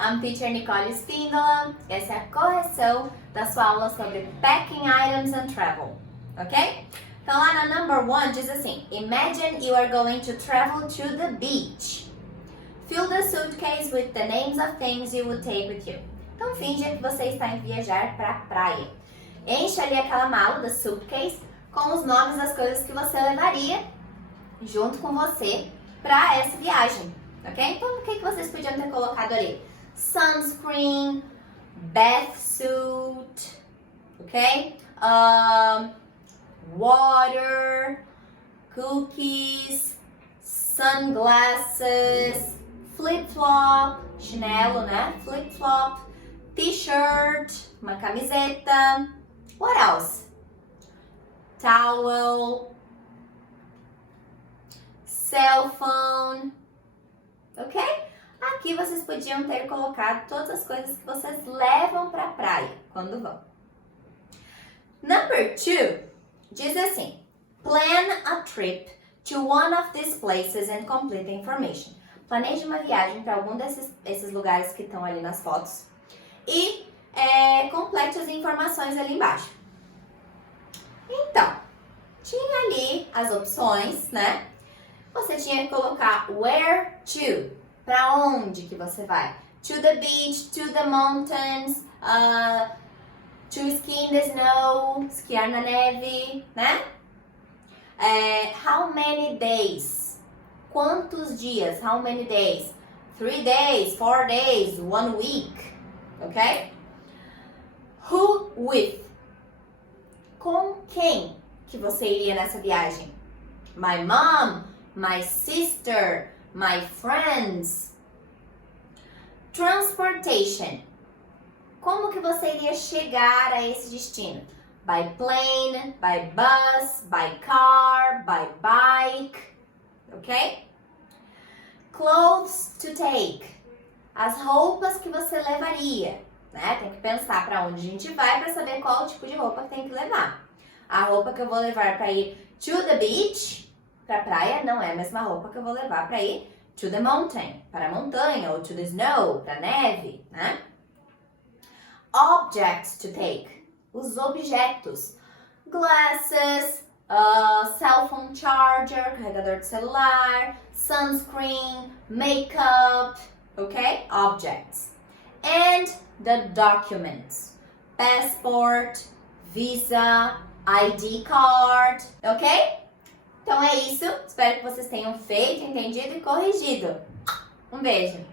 I'm Teacher Nicole Spíndola. Essa é a correção da sua aula sobre Packing Items and Travel, ok? Então lá na number 1 diz assim: Imagine you are going to travel to the beach. Fill the suitcase with the names of things you would take with you. Então finge que você está em viajar para a praia. Enche ali aquela mala da suitcase com os nomes das coisas que você levaria junto com você para essa viagem, ok? Então o que vocês podiam ter colocado ali? Sunscreen, bath suit, ok? Water, cookies, sunglasses, flip-flop, chinelo, né? Flip-flop, t-shirt, uma camiseta. What else? Towel, cell phone, ok? Aqui vocês podiam ter colocado todas as coisas que vocês levam para a praia quando vão. Number 2 diz assim: Plan a trip to one of these places and complete the information. Planeje uma viagem para algum desses lugares que estão ali nas fotos e complete as informações ali embaixo. Então, tinha ali as opções, né? Você tinha que colocar where to, para onde que você vai. To the beach, to the mountains, to ski in the snow, esquiar na neve, né? How many days? Quantos dias? How many days? 3 days, 4 days, 1 week, ok? Who with? Com quem que você iria nessa viagem? My mom, my sister, my friends. Transportation. Como que você iria chegar a esse destino? By plane, by bus, by car, by bike, ok? Clothes to take. As roupas que você levaria, né? Tem que pensar para onde a gente vai para saber qual tipo de roupa tem que levar. A roupa que eu vou levar para ir to the beach, para a praia, não é a mesma roupa que eu vou levar para ir to the mountain, para a montanha, ou to the snow, para a neve, né? Objects to take. Os objetos. Glasses, cell phone charger, carregador de celular, sunscreen, makeup, ok? Objects. And the documents. Passport, visa, ID card, ok? Então é isso. Espero que vocês tenham feito, entendido e corrigido. Um beijo!